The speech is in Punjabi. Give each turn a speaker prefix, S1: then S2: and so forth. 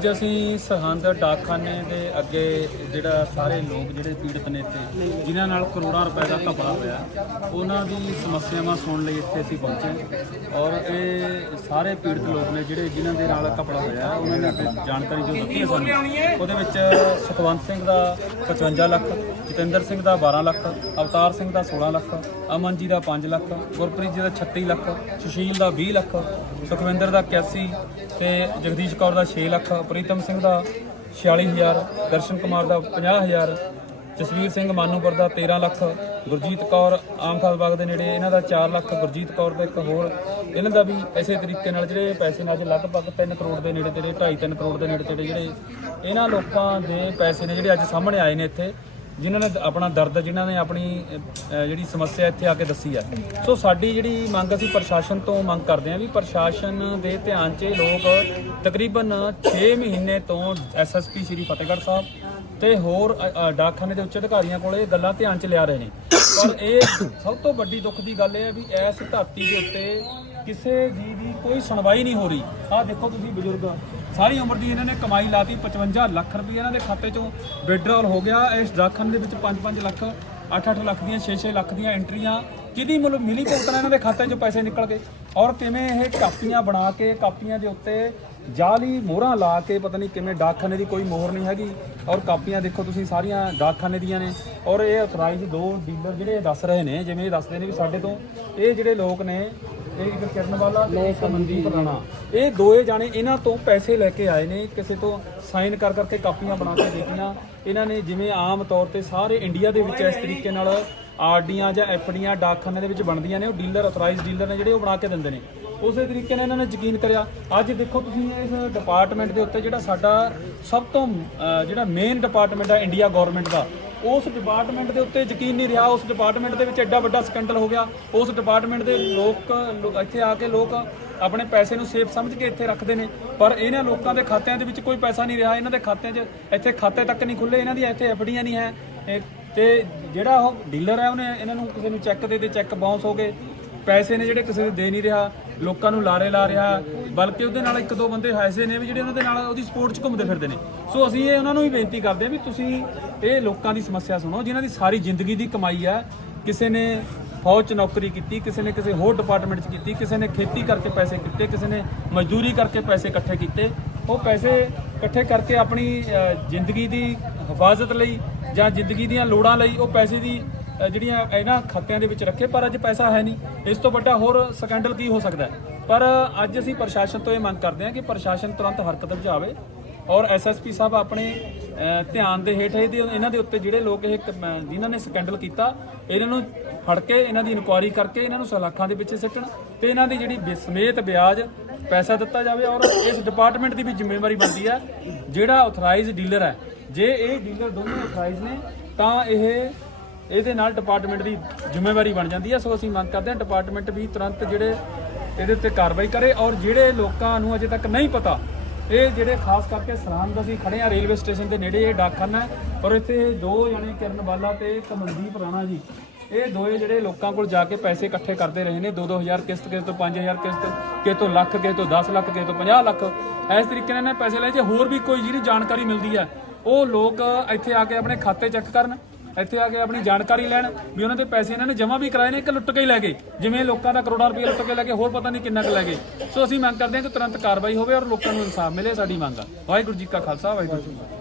S1: ਅੱਜ ਅਸੀਂ ਸਰਹੰਦ ਡਾਕਖਾਨੇ ਦੇ ਅੱਗੇ ਜਿਹੜਾ ਸਾਰੇ ਲੋਕ ਜਿਹੜੇ ਪੀੜਤ ਨੇ ਇੱਥੇ, ਜਿਨ੍ਹਾਂ ਨਾਲ ਕਰੋੜਾਂ ਰੁਪਏ ਦਾ ਘਪਲਾ ਹੋਇਆ, ਉਹਨਾਂ ਦੀ ਸਮੱਸਿਆਵਾਂ ਸੁਣਨ ਲਈ ਇੱਥੇ ਅਸੀਂ ਪਹੁੰਚੇ ਔਰ ਇਹ ਸਾਰੇ ਪੀੜਤ ਲੋਕ ਨੇ ਜਿਹੜੇ ਜਿਨ੍ਹਾਂ ਦੇ ਨਾਲ ਘਪਲਾ ਹੋਇਆ, ਉਹਨਾਂ ਨੇ ਜਾਣਕਾਰੀ ਜੋ ਦਿੱਤੀ ਸਾਨੂੰ, ਉਹਦੇ ਵਿੱਚ ਸੁਖਵੰਤ ਸਿੰਘ ਦਾ 55 ਲੱਖ ਜਤਿੰਦਰ ਸਿੰਘ ਦਾ 12 ਲੱਖ, ਅਵਤਾਰ ਸਿੰਘ ਦਾ 16 ਲੱਖ, ਅਮਨ ਜੀ ਦਾ 5 ਲੱਖ, ਗੁਰਪ੍ਰੀਤ ਜੀ ਦਾ 36 ਲੱਖ, ਸੁਸ਼ੀਲ ਦਾ 20 ਲੱਖ, ਸੁਖਵਿੰਦਰ ਦਾ 81 ਤੇ ਜਗਦੀਸ਼ ਕੌਰ ਦਾ 6 ਲੱਖ, ਪ੍ਰੀਤਮ ਸਿੰਘ ਦਾ 46000 ਦਰਸ਼ਨ ਕੁਮਾਰ ਦਾ 50000 ਜਸਵੀਰ ਸਿੰਘ ਮਾਨੂਪੁਰ ਦਾ 13 ਲੱਖ, ਗੁਰਜੀਤ ਕੌਰ ਆਮ ਖਾਸ ਬਾਗ ਦੇ ਨੇੜੇ ਇਹਨਾਂ ਦਾ 4 ਲੱਖ, ਗੁਰਜੀਤ ਕੌਰ ਦਾ ਇੱਕ ਹੋਰ। ਇਹਨਾਂ ਦਾ ਵੀ ਇਸੇ ਤਰੀਕੇ ਨਾਲ ਜਿਹੜੇ ਪੈਸੇ ਨਾਲ ਅੱਜ ਲਗਭਗ 3 ਕਰੋੜ ਦੇ ਨੇੜੇ ਤੇੜੇ 2.5 3 ਕਰੋੜ ਦੇ ਨੇੜੇ ਤੇੜੇ ਜਿਹੜੇ ਇਹਨਾਂ ਲੋਕਾਂ ਦੇ ਪੈਸੇ ਨੇ ਜਿਹੜੇ ਅੱਜ ਸਾਹਮਣੇ ਆਏ ਨੇ ਇੱਥੇ। ਜਿਨ੍ਹਾਂ ਨੇ ਆਪਣਾ ਦਰਦ, ਜਿਨ੍ਹਾਂ ਨੇ ਆਪਣੀ ਜਿਹੜੀ ਸਮੱਸਿਆ ਇੱਥੇ ਆ ਕੇ ਦੱਸੀ ਆ। ਸੋ ਸਾਡੀ ਜਿਹੜੀ ਮੰਗ ਅਸੀਂ ਪ੍ਰਸ਼ਾਸਨ ਤੋਂ ਮੰਗ ਕਰਦੇ ਹਾਂ ਵੀ ਪ੍ਰਸ਼ਾਸਨ ਦੇ ਧਿਆਨ 'ਚ ਲੋਕ ਤਕਰੀਬਨ 6 ਮਹੀਨੇ ਤੋਂ ਐਸਐਸਪੀ ਸ਼੍ਰੀ ਫਤਿਹਗੜ੍ਹ ਸਾਹਿਬ ਤੇ ਹੋਰ ਡਾਕਖਾਨੇ ਦੇ ਉੱਚ ਅਧਿਕਾਰੀਆਂ ਕੋਲ ਇਹ ਗੱਲਾਂ ਧਿਆਨ 'ਚ ਲਿਆ ਰਹੇ ਨੇ। ਪਰ ਇਹ ਸਭ ਤੋਂ ਵੱਡੀ ਦੁੱਖ ਦੀ ਗੱਲ ਇਹ ਹੈ ਵੀ ਇਸ ਧਰਤੀ ਦੇ ਉੱਤੇ ਕਿਸੇ ਦੀ ਵੀ ਕੋਈ ਸੁਣਵਾਈ ਨਹੀਂ ਹੋ ਰਹੀ। ਆਹ ਦੇਖੋ ਤੁਸੀਂ ਬਜ਼ੁਰਗ ਸਾਰੀ ਉਮਰ ਦੀ ਇਹਨਾਂ ਨੇ ਕਮਾਈ ਲਾਤੀ 55 ਲੱਖ ਰੁਪਏ ਇਹਨਾਂ ਦੇ ਖਾਤੇ 'ਚੋਂ ਵਿਡਰਾਲ ਹੋ ਗਿਆ। ਇਸ ਡਾਕਖਾਨੇ ਦੇ ਵਿੱਚ 5-5 ਲੱਖ 8-8 ਲੱਖ ਦੀਆਂ 6-6 ਲੱਖ ਦੀਆਂ ਐਂਟਰੀਆਂ ਕਿਹਦੀ ਮਤਲਬ ਮਿਲੀ ਭੁਗਤਣਾ ਇਹਨਾਂ ਦੇ ਖਾਤੇ 'ਚੋਂ ਪੈਸੇ ਨਿਕਲ ਗਏ। ਔਰ ਕਿਵੇਂ ਇਹ ਕਾਪੀਆਂ ਬਣਾ ਕੇ, ਕਾਪੀਆਂ ਦੇ ਉੱਤੇ ਜਾਲੀ ਮੋਹਰਾਂ ਲਾ ਕੇ, ਪਤਾ ਨਹੀਂ ਕਿਵੇਂ ਡਾਕਖਾਨੇ ਦੀ ਕੋਈ ਮੋਹਰ ਨਹੀਂ ਹੈਗੀ। ਔਰ ਕਾਪੀਆਂ ਦੇਖੋ ਤੁਸੀਂ, ਸਾਰੀਆਂ ਡਾਕਖਾਨੇ ਦੀਆਂ ਨੇ। ਔਰ ਇਹ ਅਥਰਾਈਜ਼ ਦੋ ਡੀਲਰ ਜਿਹੜੇ ਇਹ ਦੱਸ ਰਹੇ ਨੇ, ਜਿਵੇਂ ਇਹ ਦੱਸਦੇ ਨੇ ਵੀ ਸਾਡੇ ਤੋਂ, ਇਹ ਜਿਹੜੇ ਲੋਕ ਨੇ ਇਹ ਇੱਕ ਕਿਰਨ ਵਾਲਾ ਤੇ ਇੱਕ ਮਨਦੀਪ ਰਾਣਾ ਇਹ ਦੋਏ ਜਾਣੇ ਇਹਨਾਂ ਤੋਂ ਪੈਸੇ ਲੈ ਕੇ ਆਏ ਨੇ ਕਿਸੇ ਤੋਂ ਸਾਈਨ ਕਰ ਕਰਕੇ ਕਾਪੀਆਂ ਬਣਾ ਕੇ ਦਿੱਤੀਆਂ ਇਹਨਾਂ ਨੇ ਜਿਵੇਂ ਆਮ ਤੌਰ ਤੇ ਸਾਰੇ ਇੰਡੀਆ ਦੇ ਵਿੱਚ ਇਸ ਤਰੀਕੇ ਨਾਲ ਆਰਡੀਆਂ ਜਾਂ ਐਫਡੀਆਂ ਡਾਕਖਾਨੇ ਦੇ ਵਿੱਚ ਬਣਦੀਆਂ ਨੇ ਉਹ ਡੀਲਰ ਅਥਰਾਈਜ਼ਡ ਡੀਲਰ ਨੇ ਜਿਹੜੇ ਉਹ ਬਣਾ ਕੇ ਦਿੰਦੇ ਨੇ। ਉਸੇ ਤਰੀਕੇ ਨਾਲ ਇਹਨਾਂ ਨੇ ਯਕੀਨ ਕਰਿਆ। ਅੱਜ ਦੇਖੋ ਤੁਸੀਂ ਇਸ ਡਿਪਾਰਟਮੈਂਟ ਦੇ ਉੱਤੇ ਜਿਹੜਾ ਸਾਡਾ ਸਭ ਤੋਂ ਅਹ, ਜਿਹੜਾ ਮੇਨ ਡਿਪਾਰਟਮੈਂਟ ਹੈ ਇੰਡੀਆ ਗਵਰਨਮੈਂਟ ਦਾ ਉਸ ਡਿਪਾਰਟਮੈਂਟ ਦੇ ਉੱਤੇ ਯਕੀਨ ਨਹੀਂ ਰਿਹਾ, ਉਸ ਡਿਪਾਰਟਮੈਂਟ ਦੇ ਵਿੱਚ ਐਡਾ ਵੱਡਾ ਸਕੈਂਡਲ ਹੋ ਗਿਆ। ਉਸ ਡਿਪਾਰਟਮੈਂਟ ਦੇ ਲੋਕ, ਲੋ- ਇੱਥੇ ਆ ਕੇ ਲੋਕ ਆਪਣੇ ਪੈਸੇ ਨੂੰ ਸੇਫ ਸਮਝ ਕੇ ਇੱਥੇ ਰੱਖਦੇ ਨੇ। ਪਰ ਇਹਨਾਂ ਲੋਕਾਂ ਦੇ ਖਾਤਿਆਂ ਦੇ ਵਿੱਚ ਕੋਈ ਪੈਸਾ ਨਹੀਂ ਰਿਹਾ, ਇਹਨਾਂ ਦੇ ਖਾਤਿਆਂ 'ਚ ਇੱਥੇ ਖਾਤੇ ਤੱਕ ਨਹੀਂ ਖੁੱਲੇ ਇਹਨਾਂ ਦੀਆਂ ਇੱਥੇ ਐਫਡੀਆਂ ਨਹੀਂ ਹੈ। ਇਹ- ਤੇ ਜਿਹੜਾ ਉਹ ਡੀਲਰ ਹੈ, ਉਹਨੇ ਇਹਨਾਂ ਨੂੰ ਕਿਸੇ ਨੂੰ ਚੈੱਕ ਦੇ ਦੇ, ਚੈੱਕ ਬਾਉਂਸ ਹੋ ਗਏ। ਪੈਸੇ ਨੇ ਜਿਹੜੇ ਕਿਸੇ ਦੇ ਦੇ ਨਹੀਂ ਰਿਹਾ, ਲੋਕਾਂ ਨੂੰ ਲਾਰੇ ਲਾ ਰਿਹਾ। ਬਲਕਿ ਉਹਦੇ ਨਾਲ ਇੱਕ ਦੋ ਬੰਦੇ ਐਸੇ ਨੇ ਵੀ ਜਿਹੜੇ ਉਹਨਾਂ ਦੇ ਨਾਲ ਉਹਦੀ ਸਪੋਰਟ 'ਚ ਘੁੰਮਦੇ ਫਿਰਦੇ ਨੇ। ਸੋ ਅਸੀਂ ਇਹ ਉਹਨਾਂ ਨੂੰ ਵੀ ਬੇਨਤੀ ਕਰਦੇ ਹਾਂ ਵੀ ਤੁਸੀਂ ਇਹ ਲੋਕਾਂ ਦੀ ਸਮੱਸਿਆ ਸੁਣੋ ਜਿਨ੍ਹਾਂ ਦੀ ਸਾਰੀ ਜ਼ਿੰਦਗੀ ਦੀ ਕਮਾਈ ਹੈ ਕਿਸੇ ਨੇ ਫੌਜ 'ਚ ਨੌਕਰੀ ਕੀਤੀ ਕਿਸੇ ਨੇ ਕਿਸੇ ਹੋਰ ਡਿਪਾਰਟਮੈਂਟ 'ਚ ਕੀਤੀ ਕਿਸੇ ਨੇ ਖੇਤੀ ਕਰਕੇ ਪੈਸੇ ਕੀਤੇ ਕਿਸੇ ਨੇ ਮਜ਼ਦੂਰੀ ਕਰਕੇ ਪੈਸੇ ਇਕੱਠੇ ਕੀਤੇ ਉਹ ਪੈਸੇ ਇਕੱਠੇ ਕਰਕੇ ਆਪਣੀ ਜ਼ਿੰਦਗੀ ਦੀ ਹਿਫਾਜ਼ਤ ਲਈ ਜਾਂ ਜ਼ਿੰਦਗੀ ਦੀਆਂ ਲੋੜਾਂ ਲਈ ਉਹ ਪੈਸੇ ਦੀ ਅ, ਜਿਹੜੀਆਂ ਇਹਨਾਂ ਖਾਤਿਆਂ ਦੇ ਵਿੱਚ ਰੱਖੇ ਪਰ ਅੱਜ ਪੈਸਾ ਹੈ ਨਹੀਂ। ਇਸ ਤੋਂ ਵੱਡਾ ਹੋਰ ਸਕੈਂਡਲ ਕੀ ਹੋ ਸਕਦਾ ਪਰ ਅੱਜ ਅਸੀਂ ਪ੍ਰਸ਼ਾਸਨ ਤੋਂ ਇਹ ਮੰਗ ਕਰਦੇ ਹਾਂ ਕਿ ਪ੍ਰਸ਼ਾਸਨ ਤੁਰੰਤ ਹਰਕਤ ਵਿੱਚ ਆਵੇ ਔਰ ਐਸਐਸਪੀ ਸਾਹਿਬ ਆਪਣੇ ਧਿਆਨ ਦੇ ਹੇਠ ਇਹਦੇ ਇਹਨਾਂ ਦੇ ਉੱਤੇ ਜਿਹੜੇ ਲੋਕ ਇਹ ਕ- ਜਿਨ੍ਹਾਂ ਨੇ ਸਕੈਂਡਲ ਕੀਤਾ, ਇਹਨਾਂ ਨੂੰ ਫੜ ਕੇ, ਇਹਨਾਂ ਦੀ ਇਨਕੁਆਇਰੀ ਕਰਕੇ, ਇਹਨਾਂ ਨੂੰ ਸਲਾਖਾਂ ਦੇ ਪਿੱਛੇ ਸਿੱਟਣ ਤੇ ਇਹਨਾਂ ਦੀ ਜਿਹੜੀ ਬਿ- ਸਮੇਤ ਵਿਆਜ ਪੈਸਾ ਦਿੱਤਾ ਜਾਵੇ ਔਰ ਇਸ ਡਿਪਾਰਟਮੈਂਟ ਦੀ ਵੀ ਜ਼ਿੰਮੇਵਾਰੀ ਬਣਦੀ ਹੈ, ਜਿਹੜਾ ਆਥੋਰਾਈਜ਼ਡ ਡੀਲਰ ਹੈ। ਜੇ ਇਹ ਡੀਲਰ ਦੋਨੋਂ ਆਥੋਰਾਈਜ਼ ਨੇ, ਤਾਂ ਇਹ, ਇਹਦੇ ਨਾਲ ਡਿਪਾਰਟਮੈਂਟ ਦੀ ਜ਼ਿੰਮੇਵਾਰੀ ਬਣ ਜਾਂਦੀ ਹੈ। ਸੋ ਅਸੀਂ ਮੰਗ ਕਰਦੇ ਹਾਂ ਡਿਪਾਰਟਮੈਂਟ ਵੀ ਤੁਰੰਤ ਜਿਹੜੇ ਇਹਦੇ ਉੱਤੇ ਕਾਰਵਾਈ ਕਰੇ ਔਰ ਜਿਹੜੇ ਲੋਕਾਂ ਨੂੰ ਅਜੇ ਤੱਕ ਨਹੀਂ ਪਤਾ ਇਹ ਜਿਹੜੇ ਖਾਸ ਕਰਕੇ ਸਰਹੰਦ ਅਸੀਂ ਖੜੇ ਆ ਰੇਲਵੇ ਸਟੇਸ਼ਨ ਦੇ ਨੇੜੇ, ਇਹ ਡਾਕਖਾਨਾ ਹੈ। ਔਰ ਇੱਥੇ ਦੋ ਜਣੇ ਕਿਰਨ ਬਾਲਾ ਤੇ ਇੱਕ ਰਾਣਾ ਜੀ। ਇਹ ਦੋਏ ਜਿਹੜੇ ਲੋਕਾਂ ਕੋਲ ਜਾ ਕੇ ਪੈਸੇ ਇਕੱਠੇ ਕਰਦੇ ਰਹੇ ਨੇ 2-2000 ਕਿਸ਼ਤ ਕਿਸੇ ਤੋਂ 5000 ਕਿਸ਼ਤ ਕਿਸੇ ਤੋਂ ਲੱਖ ਕਿਸੇ ਤੋਂ 10 ਲੱਖ ਕਿਸੇ ਤੋਂ 50 ਲੱਖ। ਇਸ ਤਰੀਕੇ ਨਾਲ ਇਹਨੇ ਪੈਸੇ ਲਏ। ਜੇ ਹੋਰ ਵੀ ਕੋਈ ਜਿਹੜੀ ਜਾਣਕਾਰੀ ਮਿਲਦੀ ਹੈ, ਉਹ ਲੋਕ ਇੱਥੇ ਆ ਕੇ ਆਪਣੇ ਖਾਤੇ ਚੈੱਕ ਕਰਨ। ਇੱਥੇ ਆ ਕੇ ਆਪਣੀ ਜਾਣਕਾਰੀ ਲੈਣ ਵੀ ਉਹਨਾਂ ਦੇ ਪੈਸੇ ਇਹਨਾਂ ਨੇ ਜਮ੍ਹਾਂ ਵੀ ਕਰਾਏ ਨੇ ਕਿ ਲੁੱਟ ਕੇ ਹੀ ਲੈ ਗਏ। ਜਿਵੇਂ ਲੋਕਾਂ ਦਾ ਕਰੋੜਾਂ ਰੁਪਏ ਲੁੱਟ ਕੇ ਲੈ ਗਏ, ਹੋਰ ਪਤਾ ਨਹੀਂ ਕਿੰਨਾ ਕੁ ਲੈ ਗਏ। ਸੋ ਅਸੀਂ ਮੰਗ ਕਰਦੇ ਹਾਂ ਕਿ ਤੁਰੰਤ ਕਾਰਵਾਈ ਹੋਵੇ ਔਰ ਲੋਕਾਂ ਨੂੰ ਇਨਸਾਫ ਮਿਲੇ, ਸਾਡੀ ਮੰਗ ਆ। ਵਾਹਿਗੁਰੂ ਜੀ ਕਾ ਖਾਲਸਾ, ਵਾਹਿਗੁਰੂ ਜੀ ਕੀ